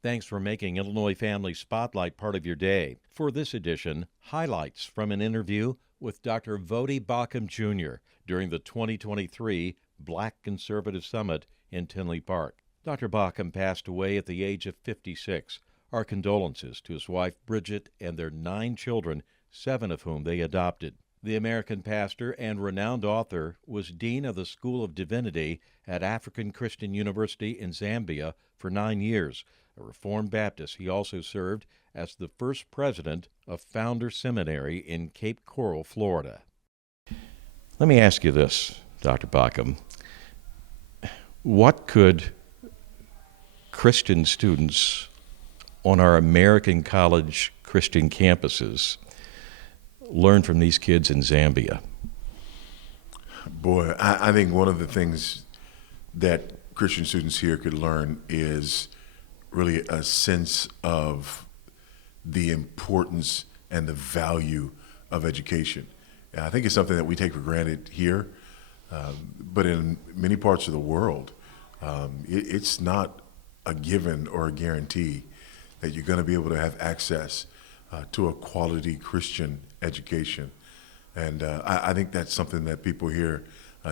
Thanks for making Illinois Family Spotlight part of your day. For this edition, highlights from an interview with Dr. Voddie Baucham Jr. during the 2023 Black Conservative Summit in Tinley Park. Dr. Baucham passed away at the age of 56. Our condolences to his wife Bridget and their 9 children, 7 of whom they adopted. The American pastor and renowned author was Dean of the School of Divinity at African Christian University in Zambia for 9 years. A Reformed Baptist, he also served as the first president of Founder Seminary in Cape Coral, Florida. Let me ask you this, Dr. Baucham. What could Christian students on our American college Christian campuses learn from these kids in Zambia? Boy, I think one of the things that Christian students here could learn is really a sense of the importance and the value of education. And I think it's something that we take for granted here, but in many parts of the world, it's not a given or a guarantee that you're going to be able to have access to a quality Christian education. And I think that's something that people here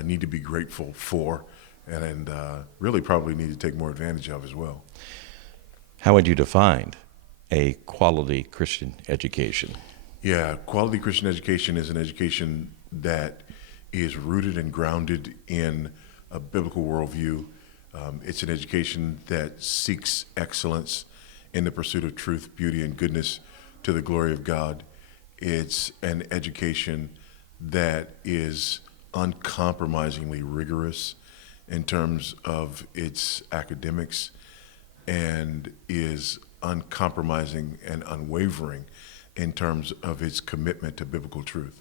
need to be grateful for and really probably need to take more advantage of as well. How would you define a quality Christian education? Yeah, quality Christian education is an education that is rooted and grounded in a biblical worldview. It's an education that seeks excellence in the pursuit of truth, beauty, and goodness to the glory of God. It's an education that is uncompromisingly rigorous in terms of its academics and is uncompromising and unwavering in terms of its commitment to biblical truth.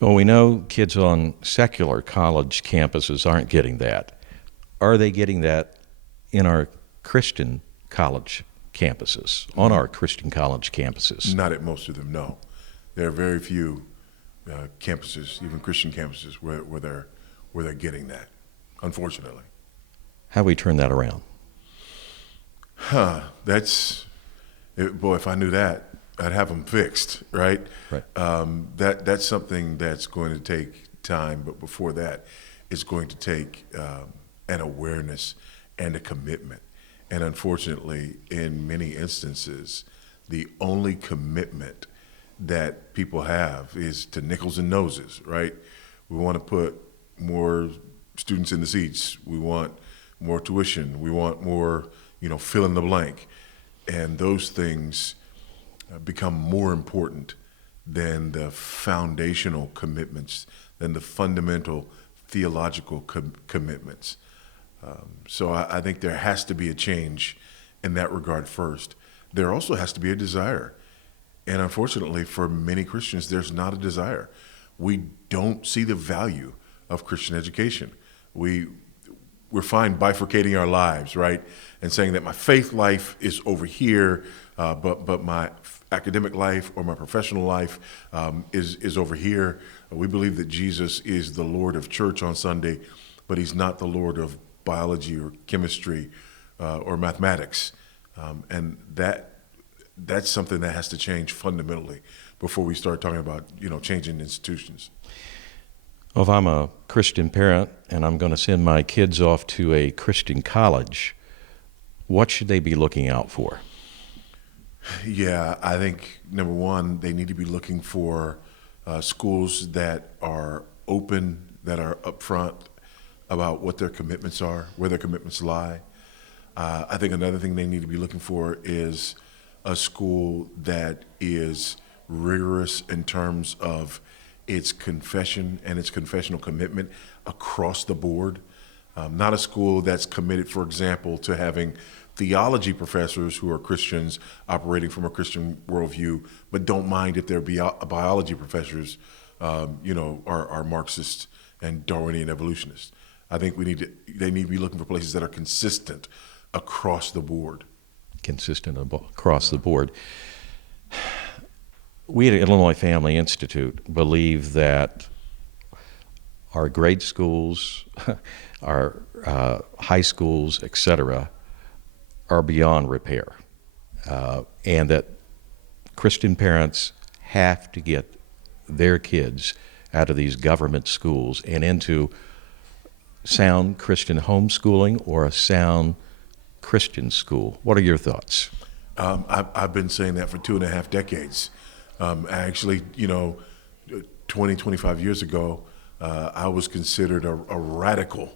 Well, we know kids on secular college campuses aren't getting that. Are they getting that in our Christian college campuses, on our Christian college campuses? Not at most of them, no. There are very few campuses, even Christian campuses, where they're getting that, unfortunately. How do we turn that around? Boy, if I knew that, I'd have them fixed, right? Right. That's something that's going to take time, but before that, it's going to take an awareness and a commitment. And unfortunately, in many instances, the only commitment that people have is to nickels and noses, right? We want to put more students in the seats. We want more tuition. We want more, fill in the blank. And those things become more important than the foundational commitments, than the fundamental theological commitments. So I think there has to be a change in that regard first. There also has to be a desire. And unfortunately, for many Christians, there's not a desire. We don't see the value of Christian education. We're fine bifurcating our lives, right? And saying that my faith life is over here, but my academic life or my professional life is over here. We believe that Jesus is the Lord of church on Sunday, but he's not the Lord of biology or chemistry or mathematics. And that's something that has to change fundamentally before we start talking about, changing institutions. Well, if I'm a Christian parent and I'm going to send my kids off to a Christian college, what should they be looking out for? Yeah, I think, number one, they need to be looking for schools that are open, that are upfront about what their commitments are, where their commitments lie. I think another thing they need to be looking for is a school that is rigorous in terms of its confession and its confessional commitment across the board. Not a school that's committed, for example, to having theology professors who are Christians operating from a Christian worldview, but don't mind if their biology professors, are Marxists and Darwinian evolutionists. I think they need to be looking for places that are consistent across the board. Consistent across the board. We at Illinois Family Institute believe that our grade schools, our high schools, etc., are beyond repair, and that Christian parents have to get their kids out of these government schools and into sound Christian homeschooling or a sound Christian school. What are your thoughts? I've been saying that for 2.5 decades. Actually, 20, 25 years ago, I was considered a radical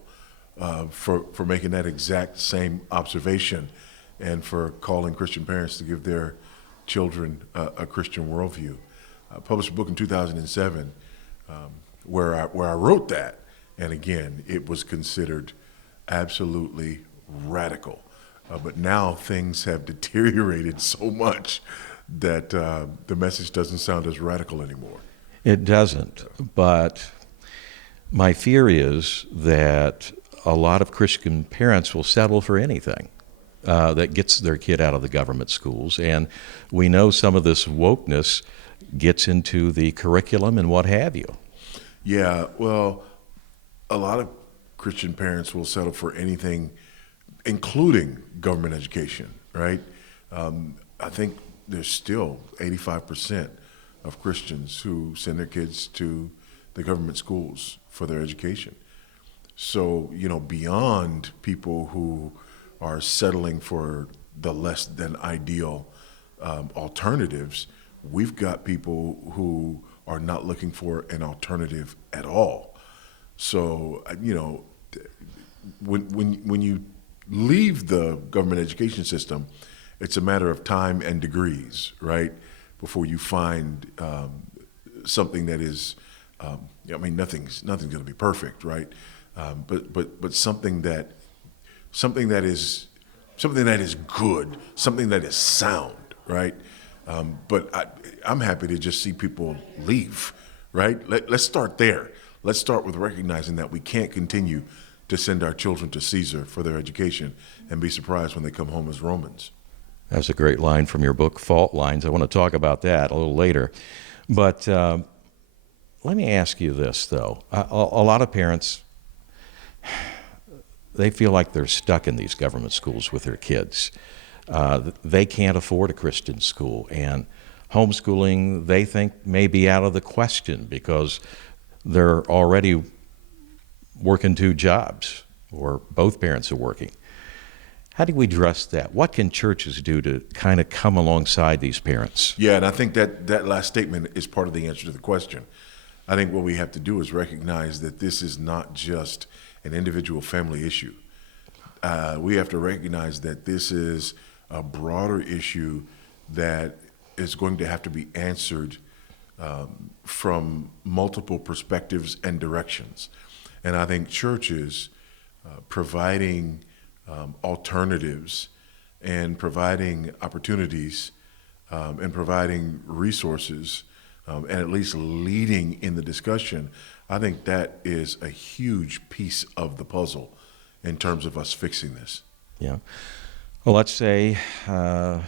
for making that exact same observation and for calling Christian parents to give their children a Christian worldview. I published a book in 2007 where I wrote that, and again, it was considered absolutely radical. But now things have deteriorated so much that the message doesn't sound as radical anymore. It doesn't, but my fear is that a lot of Christian parents will settle for anything that gets their kid out of the government schools. And we know some of this wokeness gets into the curriculum and what have you. Yeah, well, a lot of Christian parents will settle for anything, including government education, right? I think there's still 85% of Christians who send their kids to the government schools for their education. So, beyond people who are settling for the less than ideal alternatives, we've got people who are not looking for an alternative at all. So, when you leave the government education system, it's a matter of time and degrees, right? Before you find something that is, nothing's going to be perfect, right? But something that is good, something that is sound, right? But I'm happy to just see people leave, right? Let's start there. Let's start with recognizing that we can't continue to send our children to Caesar for their education and be surprised when they come home as Romans. That's a great line from your book, Fault Lines. I want to talk about that a little later. But let me ask you this, though. A lot of parents, they feel like they're stuck in these government schools with their kids. They can't afford a Christian school, and homeschooling, they think, may be out of the question because they're already working 2 jobs, or both parents are working. How do we address that? What can churches do to kind of come alongside these parents? Yeah, and I think that last statement is part of the answer to the question. I think what we have to do is recognize that this is not just an individual family issue. We have to recognize that this is a broader issue that is going to have to be answered from multiple perspectives and directions. And I think churches providing alternatives and providing opportunities and providing resources and at least leading in the discussion, I think that is a huge piece of the puzzle in terms of us fixing this. Yeah. Well, let's say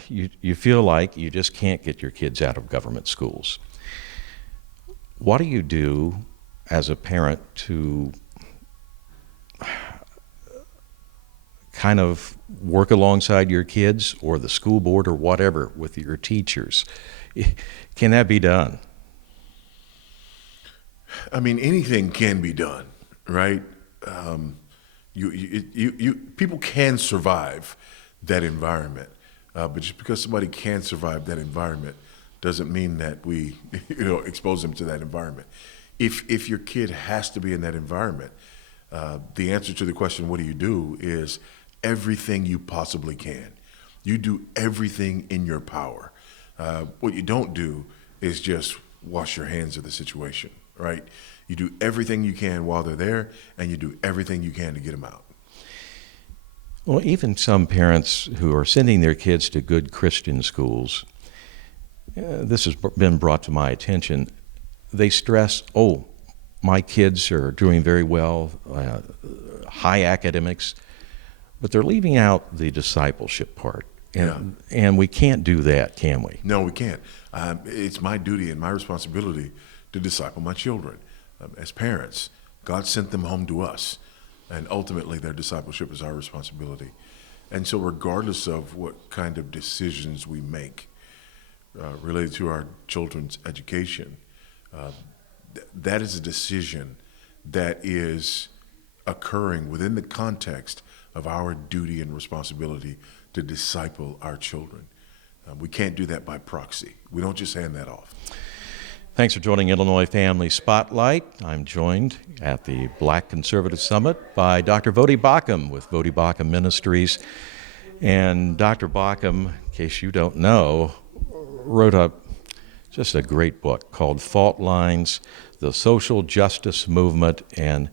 you feel like you just can't get your kids out of government schools. What do you do as a parent to kind of work alongside your kids or the school board or whatever with your teachers? Can that be done? I mean, anything can be done, right? People can survive that environment, but just because somebody can survive that environment doesn't mean that we, expose them to that environment. If your kid has to be in that environment, the answer to the question, what do? Is everything you possibly can. You do everything in your power. What you don't do is just wash your hands of the situation, right? You do everything you can while they're there, and you do everything you can to get them out. Well, even some parents who are sending their kids to good Christian schools, this has been brought to my attention, they stress, my kids are doing very well, high academics, but they're leaving out the discipleship part. And we can't do that, can we? No, we can't. It's my duty and my responsibility to disciple my children. As parents, God sent them home to us, and ultimately their discipleship is our responsibility. And so regardless of what kind of decisions we make related to our children's education, that is a decision that is occurring within the context of our duty and responsibility to disciple our children. We can't do that by proxy. We don't just hand that off. Thanks for joining Illinois Family Spotlight. I'm joined at the Black Conservative Summit by Dr. Voddie Baucham with Voddie Baucham Ministries. And Dr. Baucham, in case you don't know, wrote just a great book called Fault Lines, The Social Justice Movement and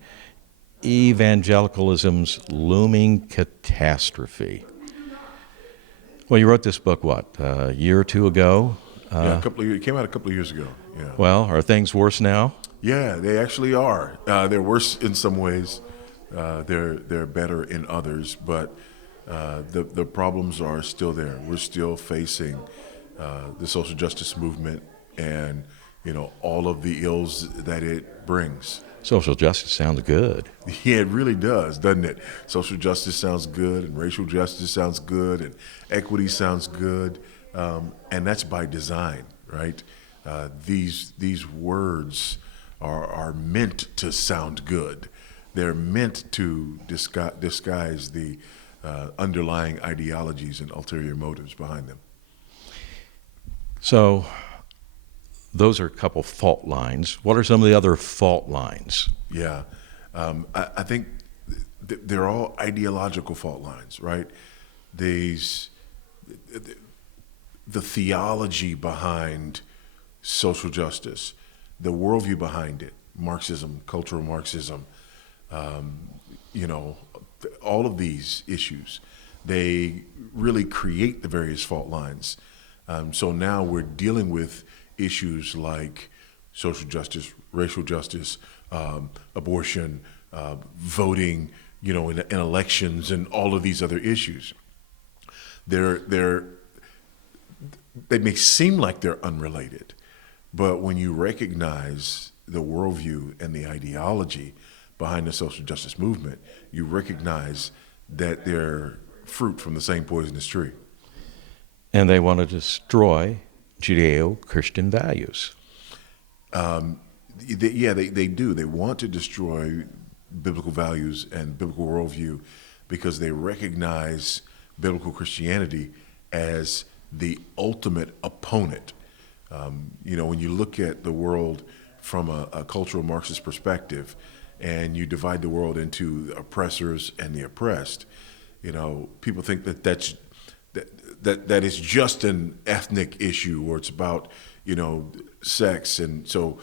Evangelicalism's Looming Catastrophe. Well, you wrote this book, what, a year or two ago? It came out a couple of years ago. Yeah. Well, are things worse now? Yeah, they actually are. They're worse in some ways. They're better in others, but the problems are still there. We're still facing the social justice movement and all of the ills that it brings. Social justice sounds good. Yeah, it really does, doesn't it? Social justice sounds good, and racial justice sounds good, and equity sounds good, and that's by design, right? These words are meant to sound good. They're meant to disguise the underlying ideologies and ulterior motives behind them. So those are a couple fault lines. What are some of the other fault lines? Yeah, I think they're all ideological fault lines, right? The theology behind social justice, the worldview behind it, Marxism, cultural Marxism, all of these issues, they really create the various fault lines. So now we're dealing with issues like social justice, racial justice, abortion, voting, in elections, and all of these other issues. They may seem like they're unrelated, but when you recognize the worldview and the ideology behind the social justice movement, you recognize that they're fruit from the same poisonous tree. And they want to destroy Judeo-Christian values. They do. They want to destroy biblical values and biblical worldview because they recognize biblical Christianity as the ultimate opponent. When you look at the world from a cultural Marxist perspective and you divide the world into the oppressors and the oppressed, people think that is just an ethnic issue, or it's about sex, and so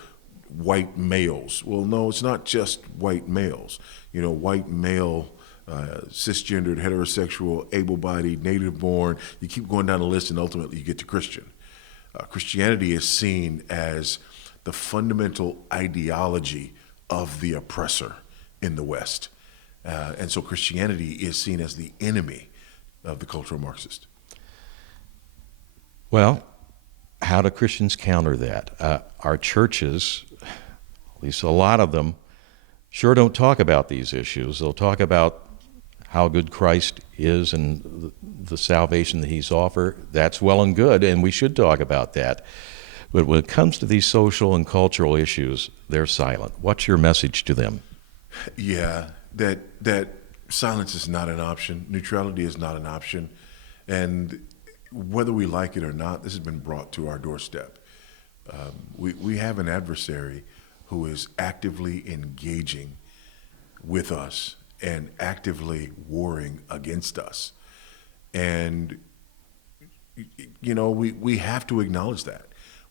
white males. Well, no, it's not just white males. White male, cisgendered, heterosexual, able-bodied, native-born. You keep going down the list, and ultimately you get to Christian. Christianity is seen as the fundamental ideology of the oppressor in the West, and so Christianity is seen as the enemy of the cultural Marxist. Well, how do Christians counter that? Our churches, at least a lot of them, sure don't talk about these issues. They'll talk about how good Christ is and the salvation that he's offered. That's well and good, and we should talk about that. But when it comes to these social and cultural issues, they're silent. What's your message to them? Yeah, that silence is not an option. Neutrality is not an option. And whether we like it or not, this has been brought to our doorstep. We have an adversary who is actively engaging with us and actively warring against us. And, we have to acknowledge that.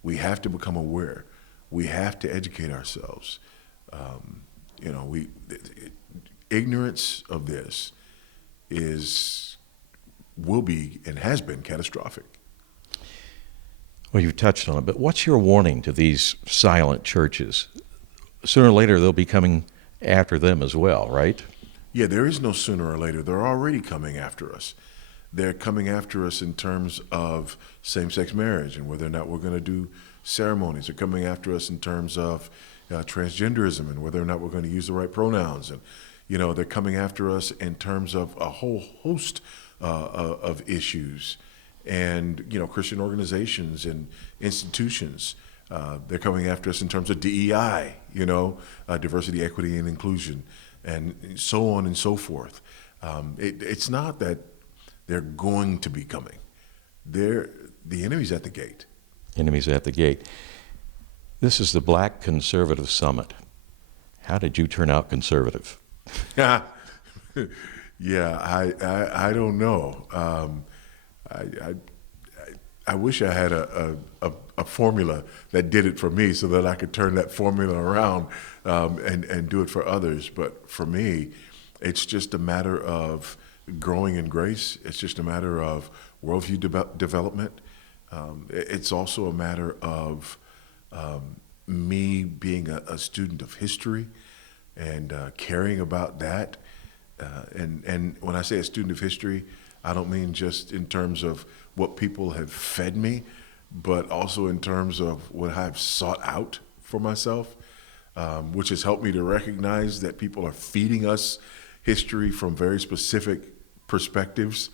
We have to become aware. We have to educate ourselves. Ignorance of this will be and has been catastrophic. Well, you've touched on it, but what's your warning to these silent churches? Sooner or later, they'll be coming after them as well, right? Yeah, there is no sooner or later. They're already coming after us. They're coming after us in terms of same-sex marriage and whether or not we're going to do ceremonies. They're coming after us in terms of transgenderism and whether or not we're going to use the right pronouns. And, They're coming after us in terms of a whole host of issues, and Christian organizations and institutions. They're coming after us in terms of DEI, diversity, equity, and inclusion, and so on and so forth. It's not that they're going to be coming. The enemy's at the gate. Enemies at the gate. This is the Black Conservative Summit. How did you turn out conservative? Yeah, I don't know. I wish I had a formula that did it for me so that I could turn that formula around and do it for others. But for me, it's just a matter of growing in grace. It's just a matter of worldview development. It's also a matter of me being a student of history and caring about that. And when I say a student of history, I don't mean just in terms of what people have fed me, but also in terms of what I've sought out for myself, which has helped me to recognize that people are feeding us history from very specific perspectives.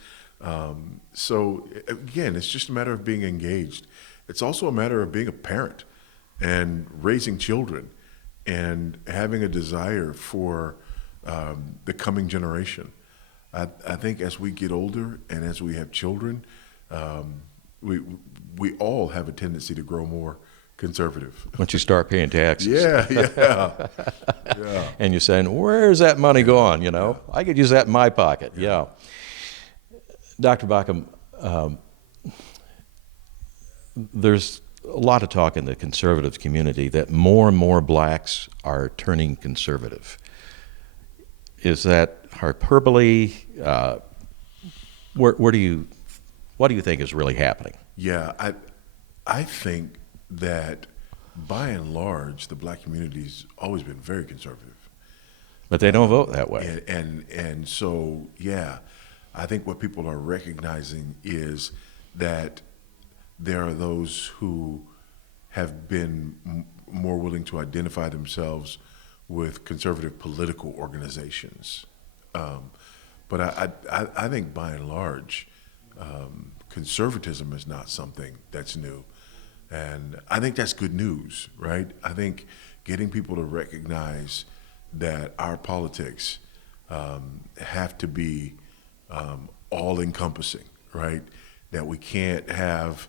So again, it's just a matter of being engaged. It's also a matter of being a parent and raising children and having a desire for the coming generation. I think as we get older and as we have children, we all have a tendency to grow more conservative. Once you start paying taxes. Yeah. And you're saying, where's that money going? I could use that in my pocket. Yeah. Dr. Baucham, there's a lot of talk in the conservative community that more and more blacks are turning conservative. Is that hyperbole? What do you think is really happening? Yeah, I think that by and large, the black community's always been very conservative. But they don't vote that way. And so, yeah, I think what people are recognizing is that there are those who have been more willing to identify themselves with conservative political organizations. But I think by and large, conservatism is not something that's new. And I think that's good news, right? I think getting people to recognize that our politics have to be all-encompassing, right? That we can't have,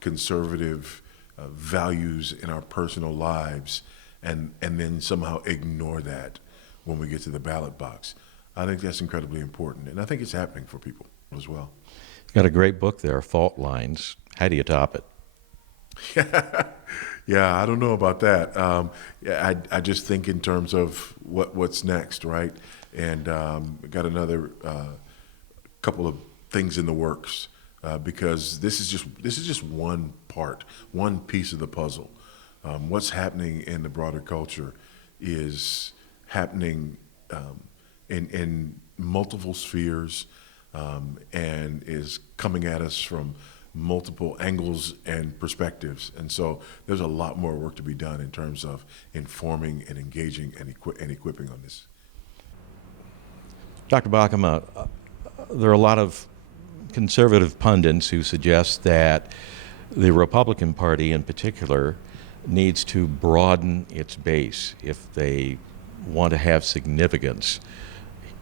conservative values in our personal lives and then somehow ignore that when we get to the ballot box. I think that's incredibly important, and I think it's happening for people as well. You've got a great book there, Fault Lines. How do you top it? Yeah, I don't know about that. I just think in terms of what's next, right? And got another couple of things in the works because this is just one part, one piece of the puzzle. What's happening in the broader culture is happening in multiple spheres and is coming at us from multiple angles and perspectives. And so there's a lot more work to be done in terms of informing and engaging and equipping on this. Dr. Baucham, there are a lot of conservative pundits who suggest that the Republican Party in particular needs to broaden its base if they want to have significance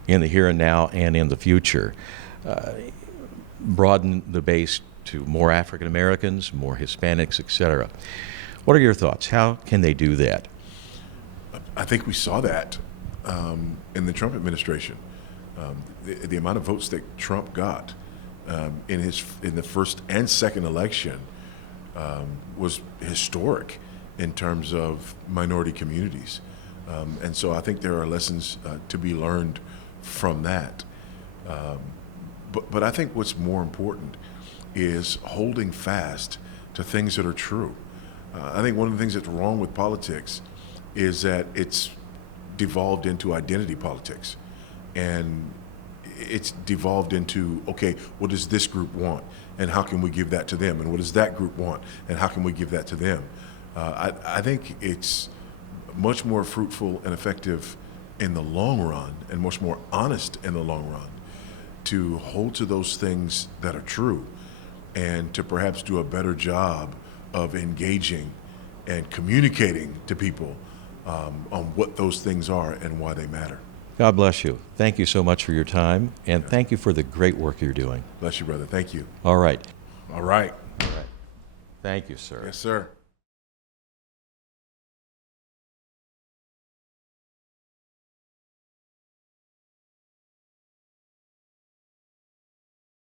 in the here and now and in the future. Broaden the base to more African Americans, more Hispanics, etc. What are your thoughts? How can they do that? I think we saw that in the Trump administration. The amount of votes that Trump got in the first and second election was historic in terms of minority communities. And so I think there are lessons to be learned from that. But I think what's more important is holding fast to things that are true. I think one of the things that's wrong with politics is that it's devolved into identity politics. And it's devolved into, okay, what does this group want? And how can we give that to them? And what does that group want? And how can we give that to them? I think it's much more fruitful and effective in the long run and much more honest in the long run to hold to those things that are true and to perhaps do a better job of engaging and communicating to people on what those things are and why they matter. God bless you. Thank you so much for your time, and thank you for the great work you're doing. Bless you, brother. Thank you. All right. All right. Thank you, sir. Yes, sir.